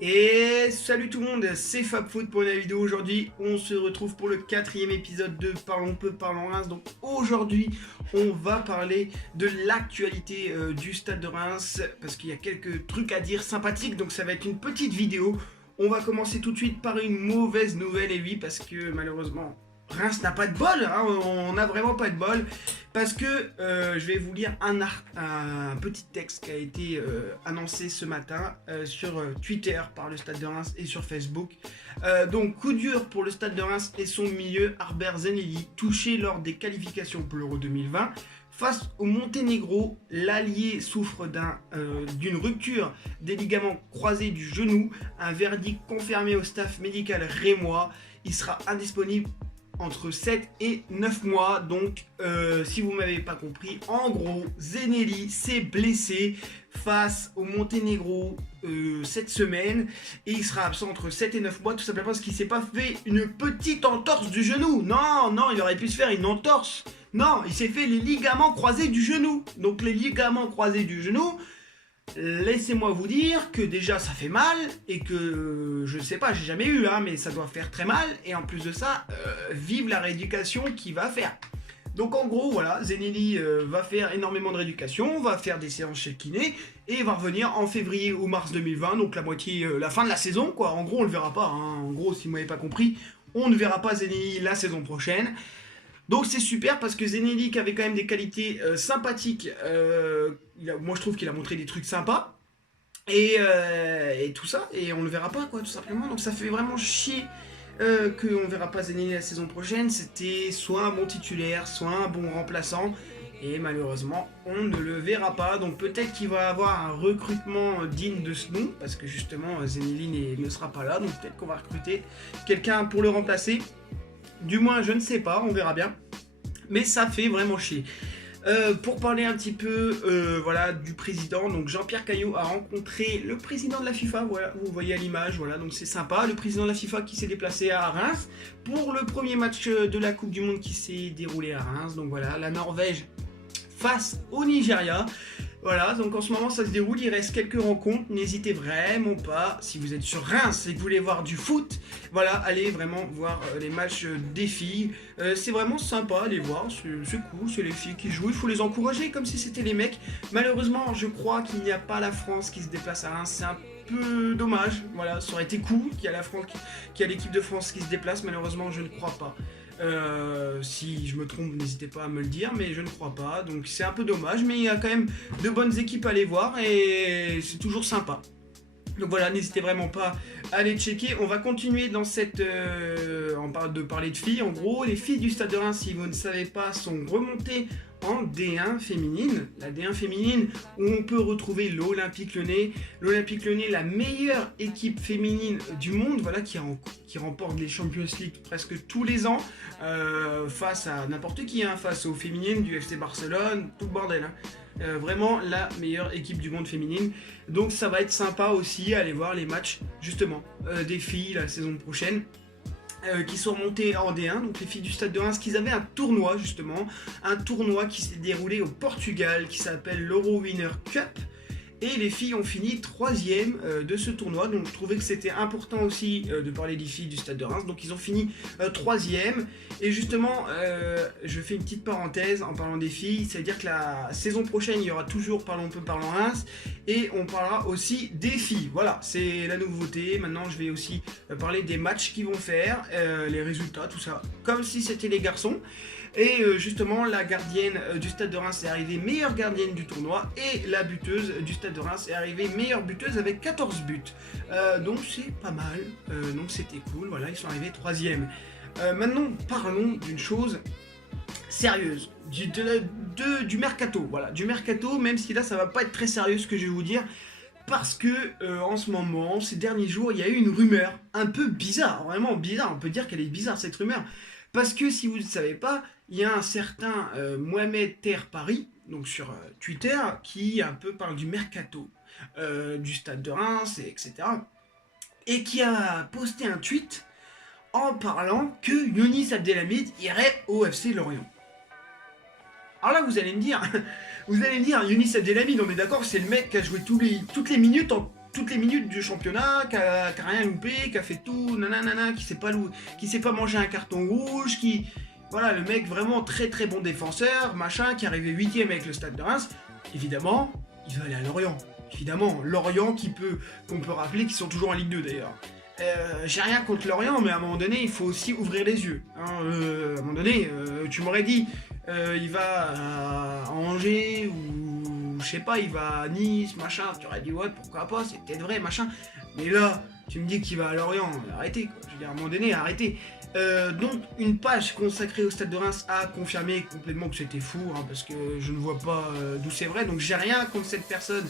Et salut tout le monde, c'est FabFoot pour la vidéo. Aujourd'hui, on se retrouve pour le 4e épisode de Parlons peu, parlons Reims. Donc aujourd'hui, on va parler de l'actualité du stade de Reims parce qu'il y a quelques trucs à dire sympathiques. Donc ça va être une petite vidéo. On va commencer tout de suite par une mauvaise nouvelle, et oui, parce que malheureusement, Reims n'a pas de bol, hein, on n'a vraiment pas de bol, parce que je vais vous lire un petit texte qui a été annoncé ce matin sur Twitter par le Stade de Reims et sur Facebook. Donc coup dur pour le Stade de Reims et son milieu Harbert Zenelli, touché lors des qualifications pour l'Euro 2020. Face au Monténégro, l'Allier souffre d'une rupture des ligaments croisés du genou, un verdict confirmé au staff médical rémois. Il sera indisponible entre 7 et 9 mois. Donc si vous m'avez pas compris, en gros Zenelli s'est blessé face au Monténégro cette semaine et il sera absent entre 7 et 9 mois, tout simplement parce qu'il s'est pas fait une petite entorse du genou. Non, il aurait pu se faire une entorse. Non, il s'est fait les ligaments croisés du genou. Donc les ligaments croisés du genou, laissez-moi vous dire que déjà ça fait mal et que je sais pas, j'ai jamais eu, hein, mais ça doit faire très mal. Et en plus de ça, vive la rééducation qu'il va faire. Donc en gros, voilà, Zenelli va faire énormément de rééducation, va faire des séances chez le kiné et va revenir en février ou mars 2020, donc la moitié, la fin de la saison, quoi. En gros, on le verra pas. Hein. En gros, si vous m'avez pas compris, on ne verra pas Zenelli la saison prochaine. Donc c'est super parce que Zenelli qui avait quand même des qualités sympathiques, moi je trouve qu'il a montré des trucs sympas et tout ça, et on le verra pas quoi tout simplement. Donc ça fait vraiment chier qu'on verra pas Zenelli la saison prochaine. C'était soit un bon titulaire, soit un bon remplaçant, et malheureusement on ne le verra pas. Donc peut-être qu'il va avoir un recrutement digne de ce nom, parce que justement Zenelli ne sera pas là, donc peut-être qu'on va recruter quelqu'un pour le remplacer. Du moins, je ne sais pas, on verra bien. Mais ça fait vraiment chier. Pour parler un petit peu voilà, du président, donc Jean-Pierre Caillot a rencontré le président de la FIFA, voilà, vous voyez à l'image, voilà, donc c'est sympa. Le président de la FIFA qui s'est déplacé à Reims pour le premier match de la Coupe du Monde qui s'est déroulé à Reims. Donc voilà, la Norvège face au Nigeria. Voilà, donc en ce moment ça se déroule, il reste quelques rencontres, n'hésitez vraiment pas, si vous êtes sur Reims et que vous voulez voir du foot, voilà, allez vraiment voir les matchs des filles, c'est vraiment sympa, allez voir, c'est cool, c'est les filles qui jouent, il faut les encourager comme si c'était les mecs. Malheureusement, je crois qu'il n'y a pas la France qui se déplace à Reims, c'est un peu dommage, voilà, ça aurait été cool qu'il y a la France, qu'il y a l'équipe de France qui se déplace, malheureusement je ne crois pas. Si je me trompe, n'hésitez pas à me le dire, mais je ne crois pas, donc c'est un peu dommage, mais il y a quand même de bonnes équipes à aller voir et c'est toujours sympa. Donc voilà, n'hésitez vraiment pas à aller checker. On va continuer dans cette... on parle de parler de filles. En gros, les filles du Stade de Reims, si vous ne savez pas, sont remontées en D1 féminine. La D1 féminine où on peut retrouver l'Olympique Lyonnais. L'Olympique Lyonnais, la meilleure équipe féminine du monde, voilà, qui remporte les Champions League presque tous les ans, face à n'importe qui, hein, face aux féminines du FC Barcelone, tout le bordel. Hein. Vraiment la meilleure équipe du monde féminine. Donc ça va être sympa aussi à aller voir les matchs justement des filles la saison prochaine. Qui sont remontées en D1, donc les filles du Stade de Reims, qui avaient un tournoi justement, un tournoi qui s'est déroulé au Portugal, qui s'appelle l'Euro Winner Cup, et les filles ont fini 3e de ce tournoi, donc je trouvais que c'était important aussi de parler des filles du Stade de Reims, donc ils ont fini 3e, et justement, je fais une petite parenthèse en parlant des filles, c'est-à-dire que la saison prochaine, il y aura toujours Parlons peu, parlons Reims, et on parlera aussi des filles, voilà, c'est la nouveauté. Maintenant je vais aussi parler des matchs qu'ils vont faire, les résultats, tout ça, comme si c'était les garçons. Et justement, la gardienne du Stade de Reims est arrivée meilleure gardienne du tournoi, et la buteuse du Stade de Reims est arrivée meilleure buteuse avec 14 buts. Donc c'est pas mal, donc c'était cool, voilà, ils sont arrivés 3e. Maintenant, parlons d'une chose sérieuse, du mercato, voilà, du mercato, même si là ça va pas être très sérieux ce que je vais vous dire, parce que en ce moment, ces derniers jours, il y a eu une rumeur un peu bizarre, vraiment bizarre, on peut dire qu'elle est bizarre cette rumeur, parce que si vous ne savez pas, il y a un certain Mohamed Ter Paris, donc sur Twitter, qui un peu parle du mercato du Stade de Reims, etc. Et qui a posté un tweet en parlant que Younis Abdelhamid irait au FC Lorient. Alors là, vous allez me dire, Younis Abdelhamid, on est d'accord, c'est le mec qui a joué toutes les minutes toutes les minutes du championnat, qui a rien loupé, qui a fait tout, nanana, qui sait pas manger un carton rouge, voilà, le mec vraiment très très bon défenseur, machin, qui est arrivé 8ème avec le Stade de Reims. Évidemment, il va aller à Lorient. Évidemment, Lorient qu'on peut rappeler qu'ils sont toujours en Ligue 2 d'ailleurs. J'ai rien contre Lorient, mais à un moment donné, il faut aussi ouvrir les yeux. Hein. À un moment donné, tu m'aurais dit, il va à Angers ou je sais pas, il va à Nice, machin. Tu aurais dit ouais, pourquoi pas, c'est peut-être vrai, machin. Mais là, tu me dis qu'il va à Lorient, arrêtez quoi. Je veux dire, à un moment donné, arrêtez. Donc, une page consacrée au Stade de Reims a confirmé complètement que c'était fou, hein, parce que je ne vois pas d'où c'est vrai. Donc, j'ai rien contre cette personne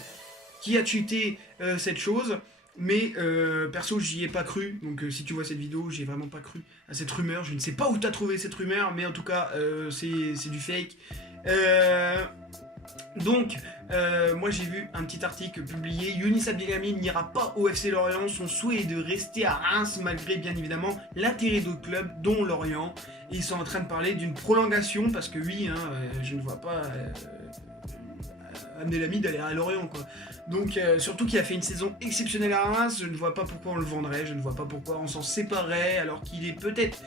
qui a tweeté cette chose. Mais perso, j'y ai pas cru. Donc si tu vois cette vidéo, j'ai vraiment pas cru à cette rumeur. Je ne sais pas où t'as trouvé cette rumeur, mais en tout cas, c'est du fake. Donc, moi j'ai vu un petit article publié. Younis Abdelhamid n'ira pas au FC Lorient. Son souhait est de rester à Reims, malgré bien évidemment l'intérêt d'autres clubs, dont Lorient. Et ils sont en train de parler d'une prolongation, parce que oui, hein, je ne vois pas Abdelhamid d'aller à Lorient, quoi. Donc, surtout qu'il a fait une saison exceptionnelle à Reims, je ne vois pas pourquoi on le vendrait, je ne vois pas pourquoi on s'en séparerait, alors qu'il est peut-être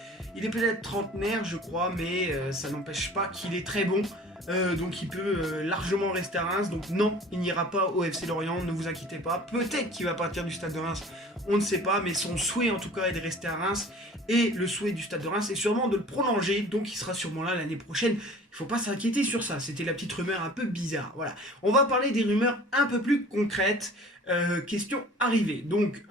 trentenaire, je crois, mais ça n'empêche pas qu'il est très bon. Donc il peut largement rester à Reims. Donc non, il n'ira pas au FC Lorient, ne vous inquiétez pas. Peut-être qu'il va partir du Stade de Reims, on ne sait pas, mais son souhait en tout cas est de rester à Reims. Et le souhait du Stade de Reims est sûrement de le prolonger, donc il sera sûrement là l'année prochaine. Il ne faut pas s'inquiéter sur ça, c'était la petite rumeur un peu bizarre. Voilà, on va parler des rumeurs un peu plus concrètes. Question arrivée. Donc,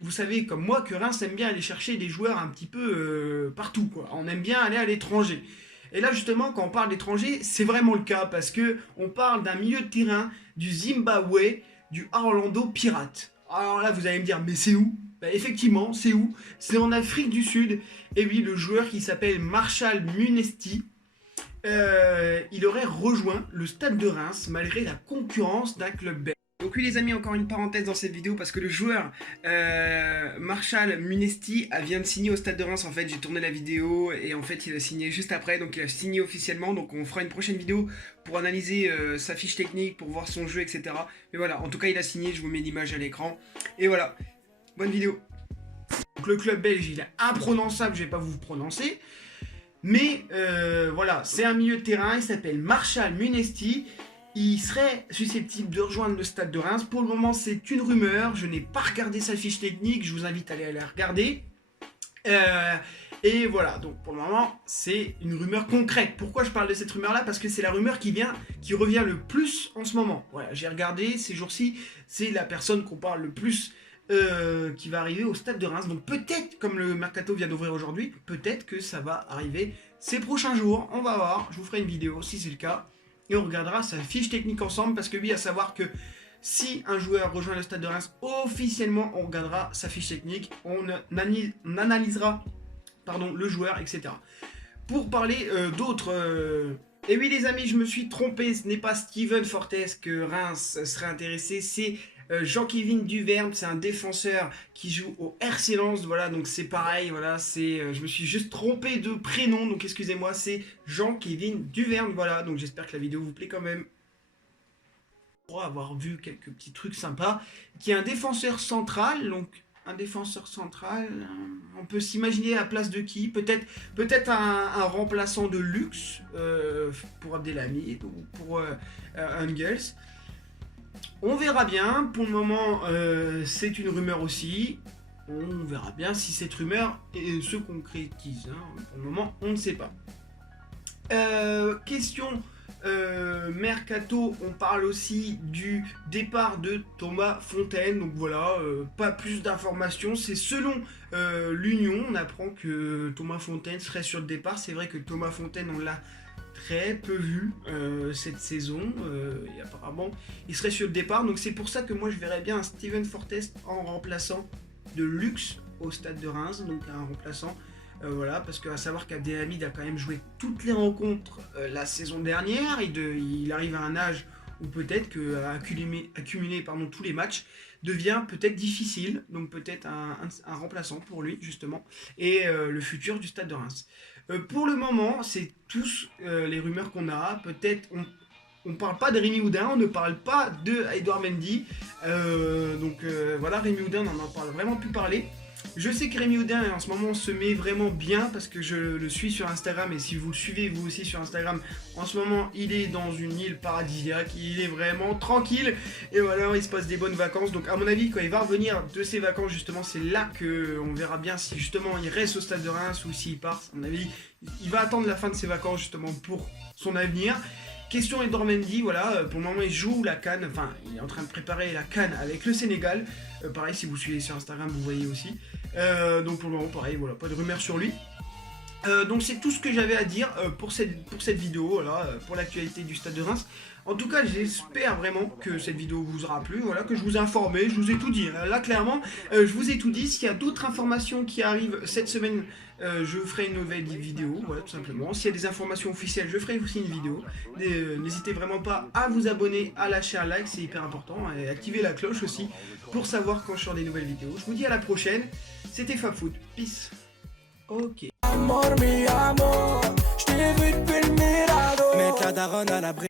vous savez comme moi que Reims aime bien aller chercher des joueurs un petit peu partout, quoi. On aime bien aller à l'étranger. Et là, justement, quand on parle d'étranger, c'est vraiment le cas parce que on parle d'un milieu de terrain du Zimbabwe, du Orlando Pirates. Alors là, vous allez me dire, mais c'est où? Bah, effectivement, c'est où? C'est en Afrique du Sud. Et oui, le joueur qui s'appelle Marshall Munesti, il aurait rejoint le Stade de Reims malgré la concurrence d'un club belge. Donc oui les amis, encore une parenthèse dans cette vidéo parce que le joueur Marshall Munesti vient de signer au Stade de Reims. En fait, j'ai tourné la vidéo et en fait il a signé juste après, donc il a signé officiellement. Donc on fera une prochaine vidéo pour analyser sa fiche technique, pour voir son jeu, etc. Mais voilà, en tout cas il a signé, je vous mets l'image à l'écran. Et voilà, bonne vidéo. Donc le club belge, il est imprononçable, je vais pas vous prononcer. Mais voilà, c'est un milieu de terrain, il s'appelle Marshall Munesti. Il serait susceptible de rejoindre le Stade de Reims. Pour le moment, c'est une rumeur. Je n'ai pas regardé sa fiche technique. Je vous invite à aller la regarder. Et voilà, donc pour le moment, c'est une rumeur concrète. Pourquoi je parle de cette rumeur-là? Parce que c'est la rumeur qui revient le plus en ce moment. Voilà, j'ai regardé ces jours-ci. C'est la personne qu'on parle le plus qui va arriver au Stade de Reims. Donc peut-être, comme le Mercato vient d'ouvrir aujourd'hui, peut-être que ça va arriver ces prochains jours. On va voir. Je vous ferai une vidéo si c'est le cas. Et on regardera sa fiche technique ensemble, parce que oui, à savoir que si un joueur rejoint le Stade de Reims, officiellement, on regardera sa fiche technique, on analysera le joueur, etc. Pour parler d'autres... Et oui les amis, je me suis trompé, ce n'est pas Steven Fortes que Reims serait intéressé, c'est Jean-Kévin Duverne, c'est un défenseur qui joue au RC Lens, voilà, donc c'est pareil, voilà, je me suis juste trompé de prénom, donc excusez-moi, c'est Jean-Kévin Duverne, voilà, donc j'espère que la vidéo vous plaît quand même. Pour avoir vu quelques petits trucs sympas, qui est un défenseur central, donc un défenseur central, on peut s'imaginer à la place de qui? Peut-être un remplaçant de luxe pour Abdelhamid ou pour Engels. On verra bien, pour le moment c'est une rumeur aussi, on verra bien si cette rumeur se concrétise, hein. Pour le moment on ne sait pas. Question Mercato, on parle aussi du départ de Thomas Fontaine, donc voilà, pas plus d'informations, c'est selon l'Union, on apprend que Thomas Fontaine serait sur le départ. C'est vrai que Thomas Fontaine on l'a très peu vu cette saison et apparemment il serait sur le départ, donc c'est pour ça que moi je verrais bien un Steven Fortes en remplaçant de luxe au Stade de Reims, donc un remplaçant voilà, parce qu'à savoir qu'Abdelhamid a quand même joué toutes les rencontres la saison dernière, il arrive à un âge où peut-être que accumuler tous les matchs devient peut-être difficile, donc peut-être un remplaçant pour lui justement, et le futur du Stade de Reims. Pour le moment, c'est tous les rumeurs qu'on a. Peut-être on parle pas de Rémi Oudin, on ne parle pas de Edouard Mendy. Voilà, Rémi Oudin, on n'en parle vraiment plus parler. Je sais que Rémi Oudin en ce moment se met vraiment bien parce que je le suis sur Instagram, et si vous le suivez vous aussi sur Instagram, en ce moment il est dans une île paradisiaque, il est vraiment tranquille et voilà, il se passe des bonnes vacances. Donc à mon avis, quand il va revenir de ses vacances, justement, c'est là qu'on verra bien si justement il reste au Stade de Reims ou s'il part. À mon avis, il va attendre la fin de ses vacances justement pour son avenir. Question Edouard Mendy, voilà, pour le moment il joue la CAN, enfin il est en train de préparer la CAN avec le Sénégal. Pareil, si vous suivez sur Instagram, vous voyez aussi. Donc pour le moment, pareil, voilà, pas de rumeurs sur lui. Donc c'est tout ce que j'avais à dire pour cette vidéo, voilà, pour l'actualité du Stade de Reims. En tout cas, j'espère vraiment que cette vidéo vous aura plu, voilà, que je vous ai informé, je vous ai tout dit. Là, clairement, je vous ai tout dit. S'il y a d'autres informations qui arrivent cette semaine, je ferai une nouvelle vidéo, voilà, tout simplement. S'il y a des informations officielles, je ferai aussi une vidéo. N'hésitez vraiment pas à vous abonner, à lâcher un like, c'est hyper important, et activer la cloche aussi pour savoir quand je sors des nouvelles vidéos. Je vous dis à la prochaine. C'était FabFoot. Peace. Ok. Amor, mi amor, je t'ai vu depuis le Mirador. Mettre la daronne à l'abri.